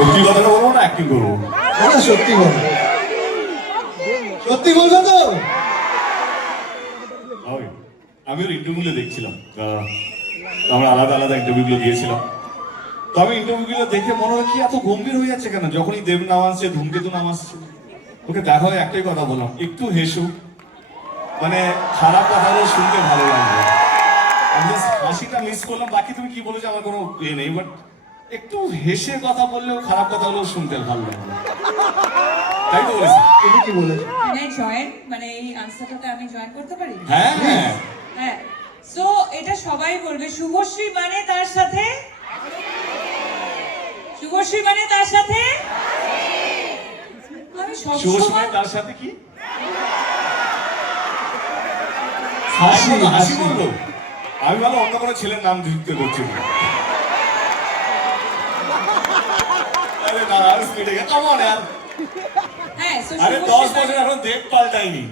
সত্যি কথাটা বলব না অ্যাক্টিং করব। সত্যি বল। সত্যি বলবে তো? আমি ওর ইন্টারভিউগুলো দেখছিলাম। আমরা আলাদা আলাদা ইন্টারভিউগুলো দিয়েছিলাম তো আমি ইন্টারভিউগুলো দেখে মনে হয় কি এত গম্ভীর হয়ে যাচ্ছে কেন? যখনই দেব নাম আসছে ধূমকেতু নাম আসছে। ওকে দেখা হয় একটাই কথা বললাম একটু হেসু। মানে খারাপ কথাগুলো শুনতে ভালো লাগবে আমি হাসিটা মিস করলাম। বাকি তুমি কি বলেছ আমার কোনো ইয়ে নেই বাট একটু হেসে কথা বললেও খারাপ কথাগুলো শুনতে ভালো লাগবে তাই তো বলেছি। তুমি কি বলেছ? মানে জয়েন মানে এই আনসারটাতে আমি জয়েন করতে পারি? হ্যাঁ। হ্যাঁ। সো এটা সবাই বলবে শুভশ্রী মানে তার সাথে? শুভশ্রী মানে তার সাথে? আমি সবসময় তার সাথে কি? হাসি হাসি, হাসি হাসি। বলল আমি ভালো অন্য কোনো ছেলের নাম যুক্ত করছি না। আরে না আর স্পিডে গেছে কেমন यार হ্যাঁ so আরে শুভশ্রী দশ মানে- বছর এখন দেখ পাল্টাইনি